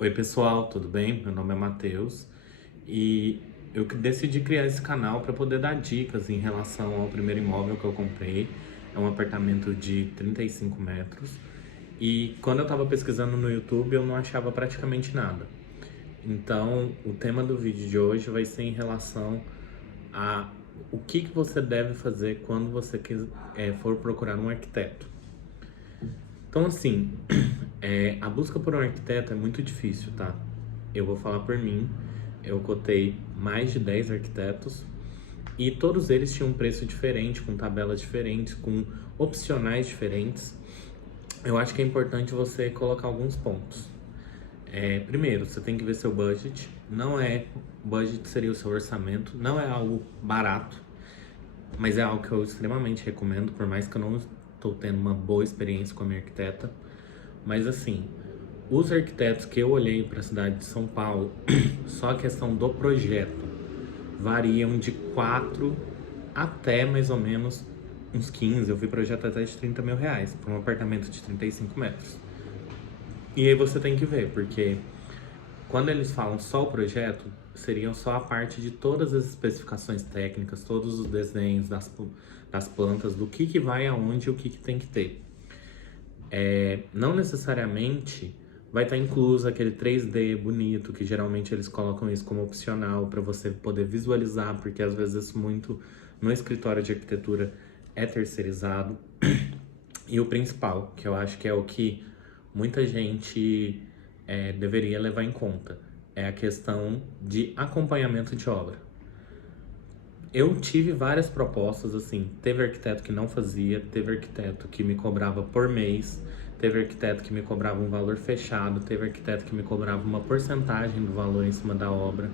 Oi pessoal, tudo bem? Meu nome é Matheus e eu decidi criar esse canal para poder dar dicas em relação ao primeiro imóvel que eu comprei. É um apartamento de 35 metros e quando eu estava pesquisando no YouTube eu não achava praticamente nada. Então o tema do vídeo de hoje vai ser em relação a o que você deve fazer quando você for procurar um arquiteto. Então, assim, a busca por um arquiteto é muito difícil, tá? Eu vou falar por mim, eu cotei mais de 10 arquitetos e todos eles tinham um preço diferente, com tabelas diferentes, com opcionais diferentes. Eu acho que é importante você colocar alguns pontos. Primeiro, você tem que ver seu budget. Budget seria o seu orçamento, não é algo barato, mas é algo que eu extremamente recomendo, por mais que eu não estou tendo uma boa experiência com a minha arquiteta. Mas assim, os arquitetos que eu olhei para a cidade de São Paulo, só a questão do projeto, variam de 4 até mais ou menos uns 15. Eu vi projeto até de 30 mil reais para um apartamento de 35 metros. E aí você tem que ver, porque quando eles falam só o projeto, seriam só a parte de todas as especificações técnicas, todos os desenhos das plantas, do que vai aonde e o que tem que ter. Não necessariamente vai estar incluso aquele 3D bonito, que geralmente eles colocam isso como opcional para você poder visualizar, porque às vezes isso muito no escritório de arquitetura é terceirizado. E o principal, que eu acho que é o que muita gente deveria levar em conta, é a questão de acompanhamento de obra. Eu tive várias propostas, assim, teve arquiteto que não fazia, teve arquiteto que me cobrava por mês, teve arquiteto que me cobrava um valor fechado, teve arquiteto que me cobrava uma porcentagem do valor em cima da obra.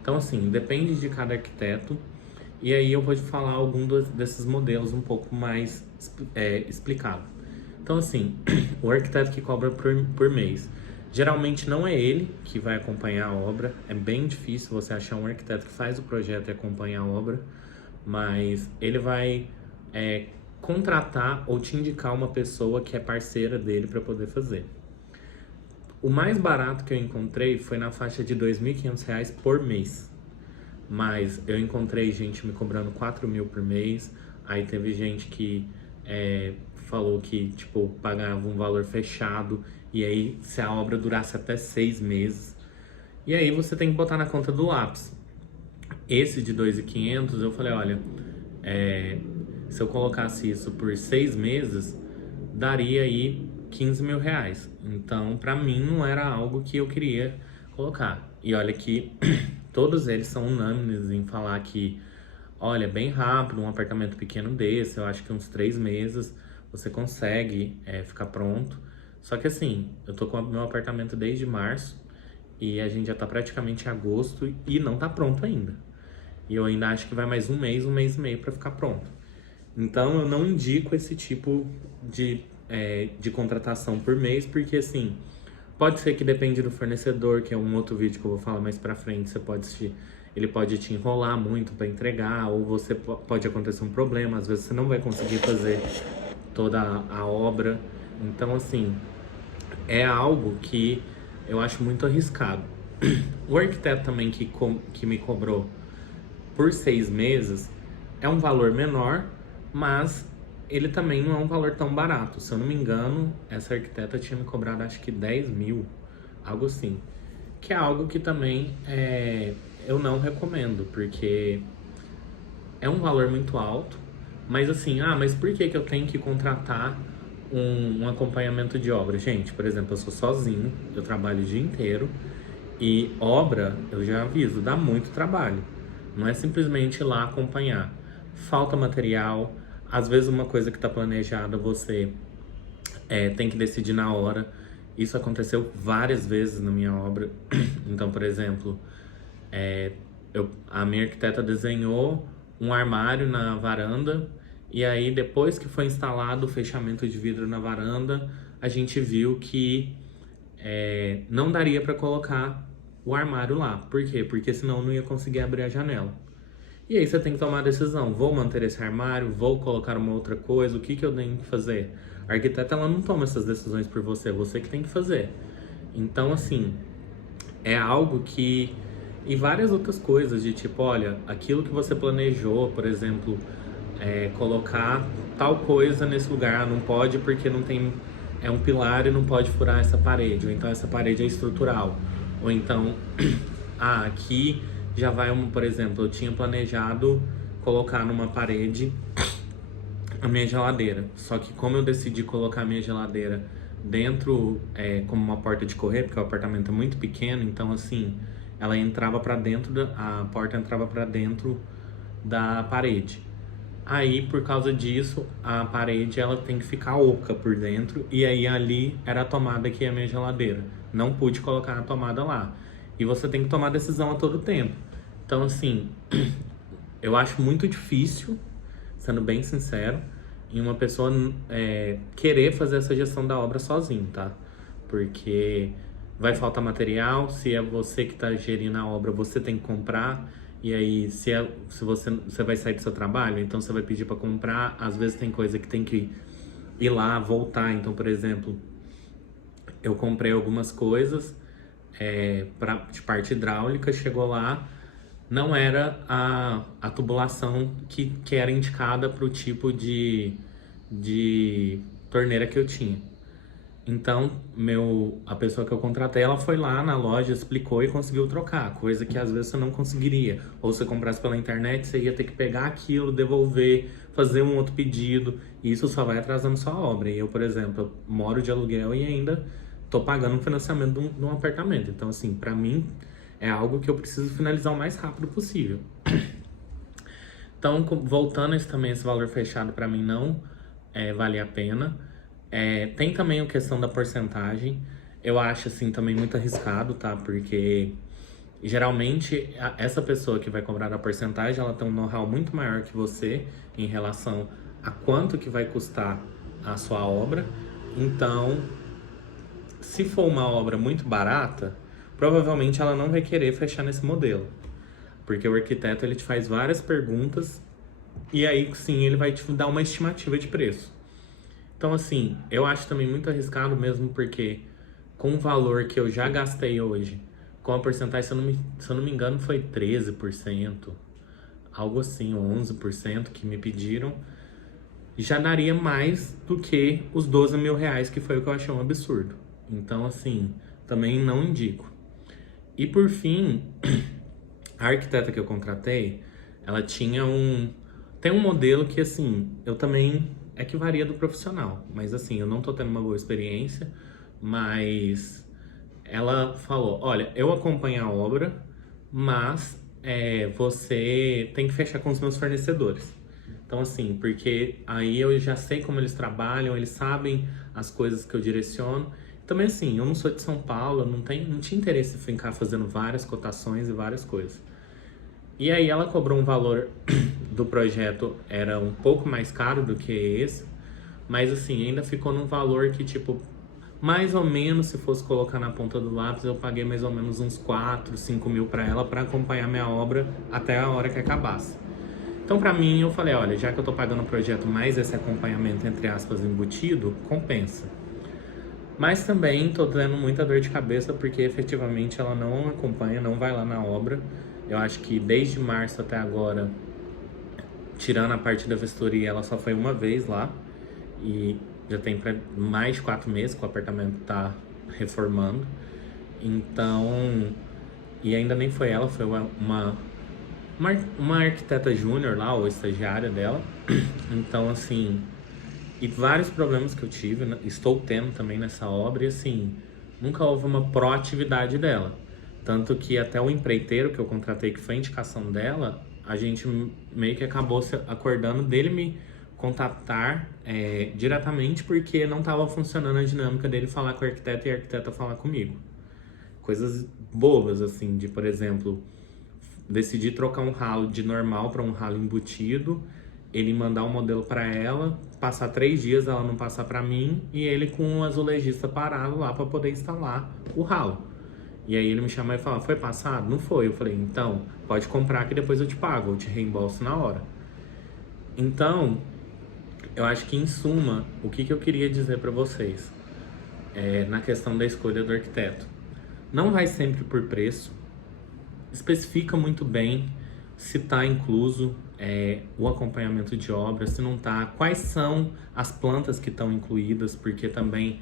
Então, assim, depende de cada arquiteto. E aí eu vou te falar algum desses modelos um pouco mais explicado. Então, assim, o arquiteto que cobra por mês, geralmente não é ele que vai acompanhar a obra. É bem difícil você achar um arquiteto que faz o projeto e acompanha a obra, mas ele vai contratar ou te indicar uma pessoa que é parceira dele para poder fazer. O mais barato que eu encontrei foi na faixa de R$ 2.500 por mês. Mas eu encontrei gente me cobrando 4 mil por mês. Aí teve gente que falou que, tipo, pagava um valor fechado. E aí, se a obra durasse até 6 meses. E aí você tem que botar na conta do lápis. Esse de 2.500, eu falei, olha, se eu colocasse isso por 6 meses, daria aí 15 mil reais. Então, pra mim, não era algo que eu queria colocar. E olha que todos eles são unânimes em falar que, olha, bem rápido, um apartamento pequeno desse, eu acho que uns 3 meses você consegue ficar pronto. Só que assim, eu tô com o meu apartamento desde março e a gente já tá praticamente em agosto e não tá pronto ainda. E eu ainda acho que vai mais um mês e meio para ficar pronto. Então eu não indico esse tipo de contratação por mês, porque assim, pode ser que depende do fornecedor, que é um outro vídeo que eu vou falar mais pra frente, ele pode te enrolar muito para entregar, ou você pode acontecer um problema, às vezes você não vai conseguir fazer toda a obra. Então assim, é algo que eu acho muito arriscado. O arquiteto também que me cobrou por 6 meses é um valor menor, mas ele também não é um valor tão barato. Se eu não me engano, essa arquiteta tinha me cobrado acho que 10 mil, algo assim. Que é algo que também eu não recomendo, porque é um valor muito alto. Mas assim, mas por que eu tenho que contratar um acompanhamento de obra? Gente, por exemplo, eu sou sozinho, eu trabalho o dia inteiro e obra, eu já aviso, dá muito trabalho. Não é simplesmente ir lá acompanhar. Falta material, às vezes uma coisa que está planejada você tem que decidir na hora. Isso aconteceu várias vezes na minha obra. Então, por exemplo, a minha arquiteta desenhou um armário na varanda e aí depois que foi instalado o fechamento de vidro na varanda, a gente viu que não daria para colocar o armário lá. Por quê? Porque senão eu não ia conseguir abrir a janela. E aí você tem que tomar a decisão, vou manter esse armário, vou colocar uma outra coisa, o que eu tenho que fazer? A arquiteta ela não toma essas decisões por você, é você que tem que fazer. Então assim, é algo que... E várias outras coisas, de tipo, olha, aquilo que você planejou, por exemplo, colocar tal coisa nesse lugar, não pode porque não tem... É um pilar e não pode furar essa parede, ou então essa parede é estrutural. Ou então, aqui já vai, por exemplo, eu tinha planejado colocar numa parede a minha geladeira. Só que como eu decidi colocar a minha geladeira dentro, como uma porta de correr, porque o apartamento é muito pequeno, então assim, ela entrava para dentro, a porta entrava para dentro da parede. Aí, por causa disso, a parede ela tem que ficar oca por dentro, e aí ali era a tomada que é a minha geladeira. Não pude colocar a tomada lá. E você tem que tomar decisão a todo tempo. Então, assim, eu acho muito difícil, sendo bem sincero, em uma pessoa querer fazer essa gestão da obra sozinho, tá? Porque vai faltar material, se é você que está gerindo a obra, você tem que comprar. E aí, se você vai sair do seu trabalho, então você vai pedir para comprar. Às vezes tem coisa que tem que ir lá, voltar. Então, por exemplo, eu comprei algumas coisas de parte hidráulica, chegou lá, não era a tubulação que era indicada para o tipo de torneira que eu tinha. Então, a pessoa que eu contratei, ela foi lá na loja, explicou e conseguiu trocar, coisa que às vezes você não conseguiria. Ou se você comprasse pela internet, você ia ter que pegar aquilo, devolver, fazer um outro pedido, e isso só vai atrasando sua obra. E eu, por exemplo, eu moro de aluguel e ainda tô pagando um financiamento de um apartamento. Então, assim, pra mim, é algo que eu preciso finalizar o mais rápido possível. Então, voltando esse valor fechado pra mim não vale a pena. Tem também a questão da porcentagem. Eu acho, assim, também muito arriscado, tá? Porque, geralmente, essa pessoa que vai cobrar a porcentagem, ela tem um know-how muito maior que você em relação a quanto que vai custar a sua obra. Então, se for uma obra muito barata, provavelmente ela não vai querer fechar nesse modelo. Porque o arquiteto, ele te faz várias perguntas e aí, sim, ele vai te dar uma estimativa de preço. Então, assim, eu acho também muito arriscado mesmo porque com o valor que eu já gastei hoje, com a porcentagem, se eu não me engano, foi 13%, algo assim, 11% que me pediram, já daria mais do que os 12 mil reais, que foi o que eu achei um absurdo. Então, assim, também não indico. E por fim, a arquiteta que eu contratei, ela tem um modelo que, assim, eu também... É que varia do profissional, mas assim, eu não tô tendo uma boa experiência, mas ela falou, olha, eu acompanho a obra, mas você tem que fechar com os meus fornecedores. Então assim, porque aí eu já sei como eles trabalham, eles sabem as coisas que eu direciono. Também assim, eu não sou de São Paulo, eu não tinha interesse em ficar fazendo várias cotações e várias coisas. E aí ela cobrou um valor do projeto, era um pouco mais caro do que esse, mas assim, ainda ficou num valor que, tipo, mais ou menos, se fosse colocar na ponta do lápis, eu paguei mais ou menos uns 4, 5 mil para ela para acompanhar minha obra até a hora que acabasse. Então, para mim, eu falei, olha, já que eu tô pagando o projeto mais esse acompanhamento, entre aspas, embutido, compensa. Mas também tô tendo muita dor de cabeça porque efetivamente ela não acompanha, não vai lá na obra. Eu acho que desde março até agora, tirando a parte da vistoria, ela só foi uma vez lá. E já tem mais de 4 meses que o apartamento tá reformando. Então, e ainda nem foi ela, foi uma arquiteta júnior lá, ou estagiária dela. Então, assim, e vários problemas que eu tive, né, estou tendo também nessa obra, e assim, nunca houve uma proatividade dela. Tanto que até o empreiteiro que eu contratei, que foi a indicação dela, a gente meio que acabou se acordando dele me contatar diretamente porque não estava funcionando a dinâmica dele falar com o arquiteto e a arquiteta falar comigo. Coisas bobas, assim, de, por exemplo, decidir trocar um ralo de normal para um ralo embutido, ele mandar um modelo para ela, passar 3 dias ela não passar para mim e ele com um azulejista parado lá para poder instalar o ralo. E aí ele me chamou e falou, foi passado? Não foi. Eu falei, então, pode comprar que depois eu te pago, eu te reembolso na hora. Então, eu acho que em suma, o que eu queria dizer para vocês na questão da escolha do arquiteto. Não vai sempre por preço. Especifica muito bem se está incluso o acompanhamento de obra, se não está, quais são as plantas que estão incluídas, porque também,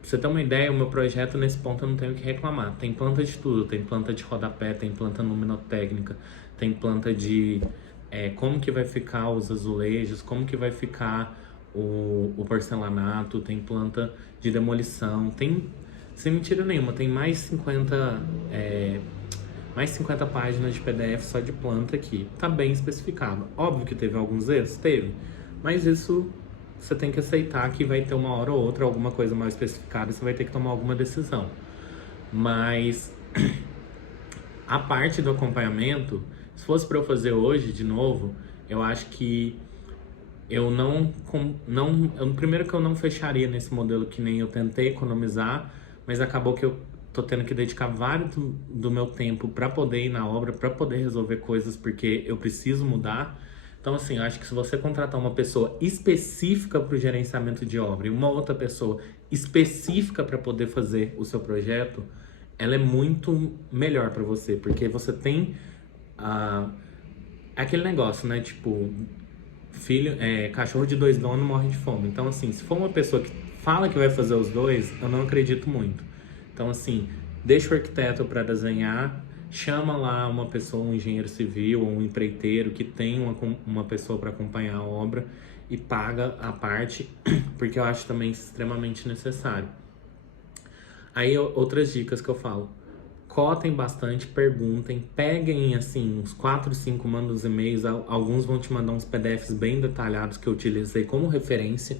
pra você ter uma ideia, o meu projeto nesse ponto eu não tenho o que reclamar. Tem planta de tudo, tem planta de rodapé, tem planta luminotécnica, tem planta de como que vai ficar os azulejos, como que vai ficar o porcelanato, tem planta de demolição, tem, sem mentira nenhuma, tem mais 50 páginas de PDF só de planta aqui. Tá bem especificado. Óbvio que teve alguns erros? Teve. Mas isso você tem que aceitar que vai ter uma hora ou outra alguma coisa mal especificada e você vai ter que tomar alguma decisão. Mas a parte do acompanhamento, se fosse para eu fazer hoje de novo, eu acho que primeiro que eu não fecharia nesse modelo que nem eu tentei economizar, mas acabou que eu tô tendo que dedicar vários do meu tempo para poder ir na obra, para poder resolver coisas, porque eu preciso mudar. Então, assim, eu acho que se você contratar uma pessoa específica para o gerenciamento de obra e uma outra pessoa específica para poder fazer o seu projeto, ela é muito melhor para você, porque você tem aquele negócio, né? Tipo, cachorro de 2 donos morre de fome. Então, assim, se for uma pessoa que fala que vai fazer os dois, eu não acredito muito. Então, assim, deixa o arquiteto para desenhar, chama lá uma pessoa, um engenheiro civil ou um empreiteiro que tem uma pessoa para acompanhar a obra e paga a parte, porque eu acho também extremamente necessário. Aí, outras dicas que eu falo. Cotem bastante, perguntem, peguem, assim, uns 4, 5, mandam os e-mails, alguns vão te mandar uns PDFs bem detalhados que eu utilizei como referência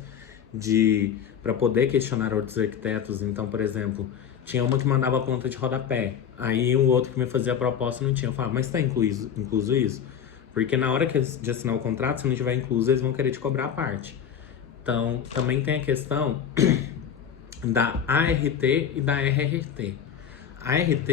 para poder questionar outros arquitetos. Então, por exemplo, tinha uma que mandava planta de rodapé, aí o outro que me fazia a proposta não tinha. Eu falava, mas está incluso isso? Porque na hora de assinar o contrato, se não tiver incluso, eles vão querer te cobrar a parte. Então, também tem a questão da ART e da RRT. A ART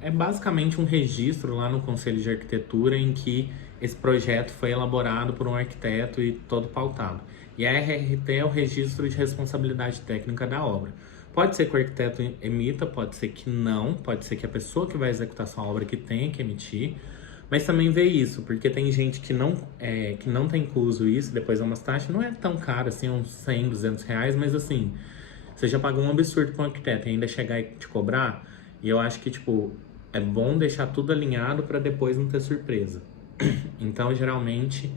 é basicamente um registro lá no Conselho de Arquitetura em que esse projeto foi elaborado por um arquiteto e todo pautado. E a RRT é o registro de responsabilidade técnica da obra. Pode ser que o arquiteto emita, pode ser que não, pode ser que a pessoa que vai executar sua obra que tenha que emitir, mas também vê isso, porque tem gente que não tem incluso isso, depois é umas taxas, não é tão caro assim, uns 100, 200 reais, mas assim, você já pagou um absurdo para um arquiteto e ainda chegar e te cobrar, e eu acho que, tipo, é bom deixar tudo alinhado para depois não ter surpresa. Então, geralmente,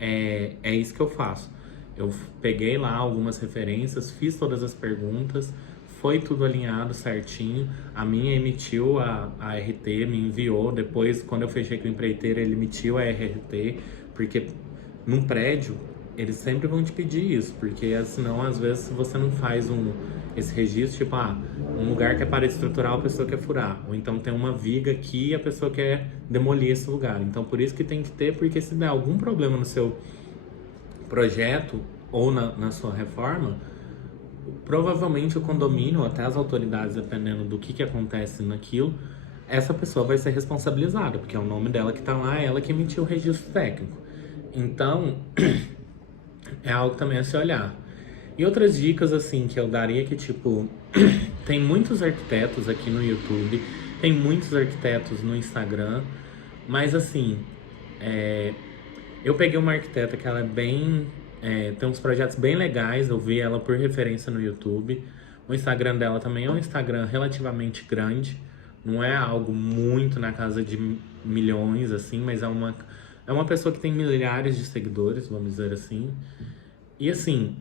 é isso que eu faço. Eu peguei lá algumas referências, fiz todas as perguntas, foi tudo alinhado certinho. A minha emitiu a RT, me enviou. Depois, quando eu fechei com o empreiteiro, ele emitiu a RT, porque num prédio, eles sempre vão te pedir isso, porque senão, às vezes, você não faz esse registro, tipo, um lugar que é parede estrutural, a pessoa quer furar. Ou então tem uma viga aqui e a pessoa quer demolir esse lugar. Então, por isso que tem que ter, porque se der algum problema no seu projeto ou na sua reforma, provavelmente o condomínio, ou até as autoridades, dependendo do que acontece naquilo, essa pessoa vai ser responsabilizada, porque é o nome dela que tá lá, é ela que emitiu o registro técnico. Então, é algo também a se olhar. E outras dicas, assim, que eu daria que, tipo, tem muitos arquitetos aqui no YouTube, tem muitos arquitetos no Instagram, mas, assim, eu peguei uma arquiteta que ela tem uns projetos bem legais, eu vi ela por referência no YouTube. O Instagram dela também é um Instagram relativamente grande, não é algo muito na casa de milhões, assim, mas é uma pessoa que tem milhares de seguidores, vamos dizer assim. E assim,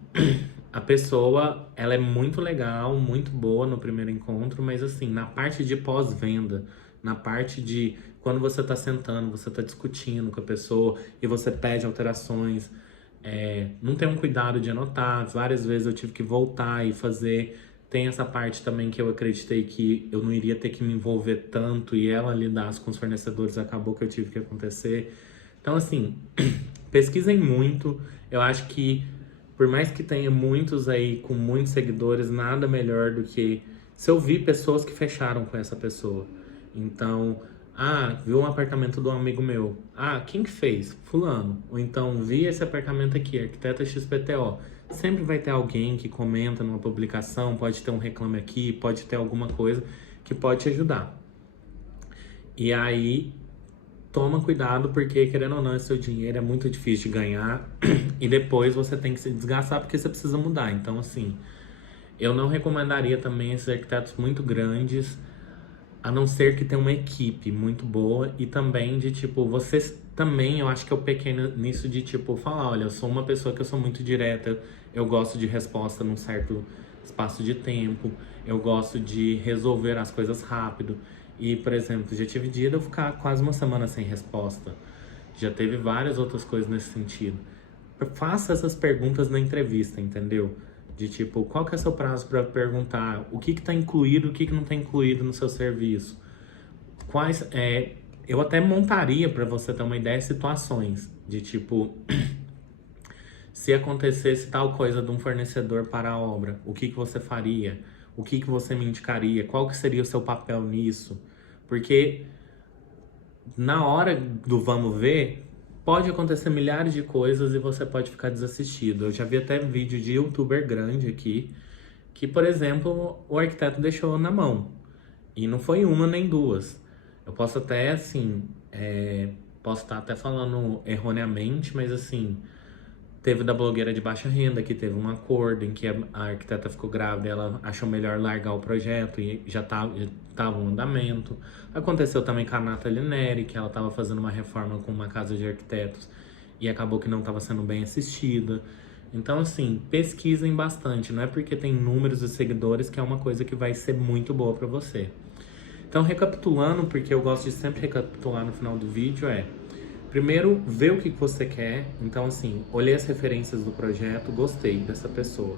a pessoa, ela é muito legal, muito boa no primeiro encontro, mas assim, na parte de pós-venda, na parte de quando você tá sentando, você tá discutindo com a pessoa e você pede alterações, não tem um cuidado de anotar. Várias vezes eu tive que voltar e fazer. Tem essa parte também que eu acreditei que eu não iria ter que me envolver tanto e ela lidar com os fornecedores, acabou que eu tive que acontecer. Então assim, pesquisem muito. Eu acho que por mais que tenha muitos aí com muitos seguidores, nada melhor do que se eu vi pessoas que fecharam com essa pessoa. Então, viu um apartamento de um amigo meu. Quem que fez? Fulano. Ou então, vi esse apartamento aqui, arquiteta XPTO. Sempre vai ter alguém que comenta numa publicação, pode ter um reclame aqui, pode ter alguma coisa que pode te ajudar. E aí, toma cuidado, porque querendo ou não, esse seu dinheiro é muito difícil de ganhar e depois você tem que se desgastar porque você precisa mudar. Então, assim, eu não recomendaria também esses arquitetos muito grandes, a não ser que tenha uma equipe muito boa e também de tipo, vocês também, eu acho que eu pequei nisso de tipo, falar, olha, eu sou uma pessoa que eu sou muito direta, eu gosto de resposta num certo espaço de tempo, eu gosto de resolver as coisas rápido. E, por exemplo, já tive dia de eu ficar quase uma semana sem resposta. Já teve várias outras coisas nesse sentido. Faça essas perguntas na entrevista, entendeu? De tipo, qual que é seu prazo para perguntar o que está incluído, o que não está incluído no seu serviço. Eu até montaria para você ter uma ideia situações de tipo, se acontecesse tal coisa de um fornecedor para a obra, o que você faria? O que você me indicaria? Qual que seria o seu papel nisso? Porque na hora do vamos ver, pode acontecer milhares de coisas e você pode ficar desassistido. Eu já vi até vídeo de youtuber grande aqui, que, por exemplo, o arquiteto deixou na mão. E não foi uma nem duas. Eu posso até, assim, posso estar até falando erroneamente, mas assim, teve da blogueira de baixa renda, que teve um acordo em que a arquiteta ficou grávida e ela achou melhor largar o projeto e já estava em andamento. Aconteceu também com a Nathalie Neri, que ela estava fazendo uma reforma com uma casa de arquitetos e acabou que não estava sendo bem assistida. Então, assim, pesquisem bastante. Não é porque tem números de seguidores que é uma coisa que vai ser muito boa para você. Então, recapitulando, porque eu gosto de sempre recapitular no final do vídeo, primeiro, ver o que você quer. Então, assim, olhei as referências do projeto, gostei dessa pessoa.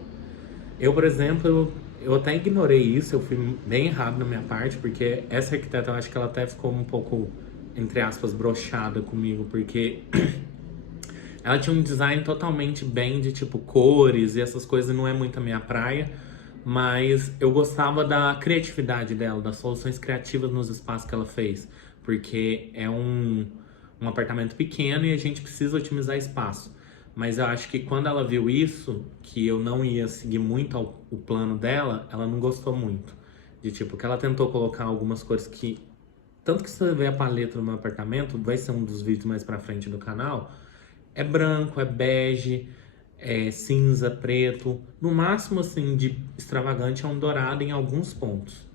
Eu, por exemplo, eu até ignorei isso, eu fui bem errado na minha parte, porque essa arquiteta, eu acho que ela até ficou um pouco, entre aspas, broxada comigo, porque ela tinha um design totalmente bem de, tipo, cores e essas coisas, não é muito a minha praia, mas eu gostava da criatividade dela, das soluções criativas nos espaços que ela fez, porque é um apartamento pequeno e a gente precisa otimizar espaço. Mas eu acho que quando ela viu isso, que eu não ia seguir muito o plano dela, ela não gostou muito. De tipo, que ela tentou colocar algumas cores que... Tanto que se você ver a paleta do meu apartamento, vai ser um dos vídeos mais pra frente do canal, é branco, é bege, é cinza, preto. No máximo, assim, de extravagante é um dourado em alguns pontos.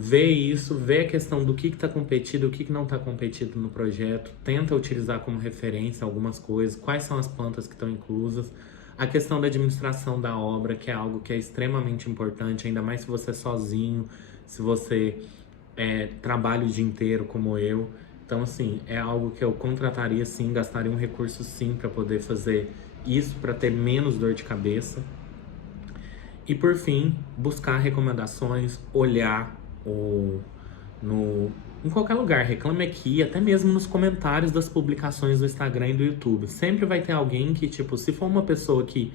Vê isso, vê a questão do que está competido, o que não está competido no projeto, tenta utilizar como referência algumas coisas, quais são as plantas que estão inclusas, a questão da administração da obra, que é algo que é extremamente importante, ainda mais se você é sozinho, se você trabalha o dia inteiro como eu. Então, assim, é algo que eu contrataria sim, gastaria um recurso sim para poder fazer isso, para ter menos dor de cabeça. E por fim, buscar recomendações, olhar em qualquer lugar, reclame aqui, até mesmo nos comentários das publicações do Instagram e do YouTube. Sempre vai ter alguém que, tipo, se for uma pessoa que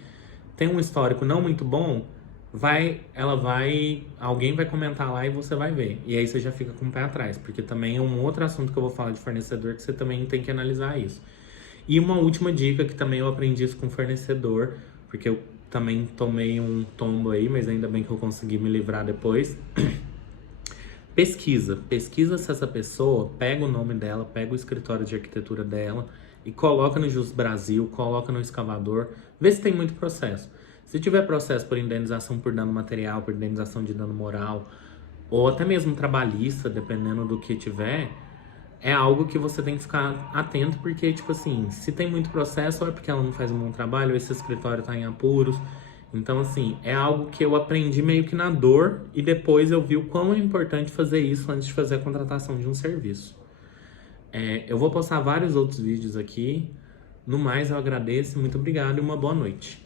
tem um histórico não muito bom, alguém vai comentar lá e você vai ver. E aí você já fica com o pé atrás, porque também é um outro assunto que eu vou falar de fornecedor que você também tem que analisar isso. E uma última dica que também eu aprendi isso com fornecedor, porque eu também tomei um tombo aí, mas ainda bem que eu consegui me livrar depois. Pesquisa se essa pessoa, pega o nome dela, pega o escritório de arquitetura dela e coloca no Jus Brasil, coloca no escavador, vê se tem muito processo. Se tiver processo por indenização por dano material, por indenização de dano moral, ou até mesmo trabalhista, dependendo do que tiver, é algo que você tem que ficar atento, porque, tipo assim, se tem muito processo, ou é porque ela não faz um bom trabalho, ou esse escritório tá em apuros. Então, assim, é algo que eu aprendi meio que na dor e depois eu vi o quão é importante fazer isso antes de fazer a contratação de um serviço. Eu vou postar vários outros vídeos aqui. No mais, eu agradeço, muito obrigado e uma boa noite.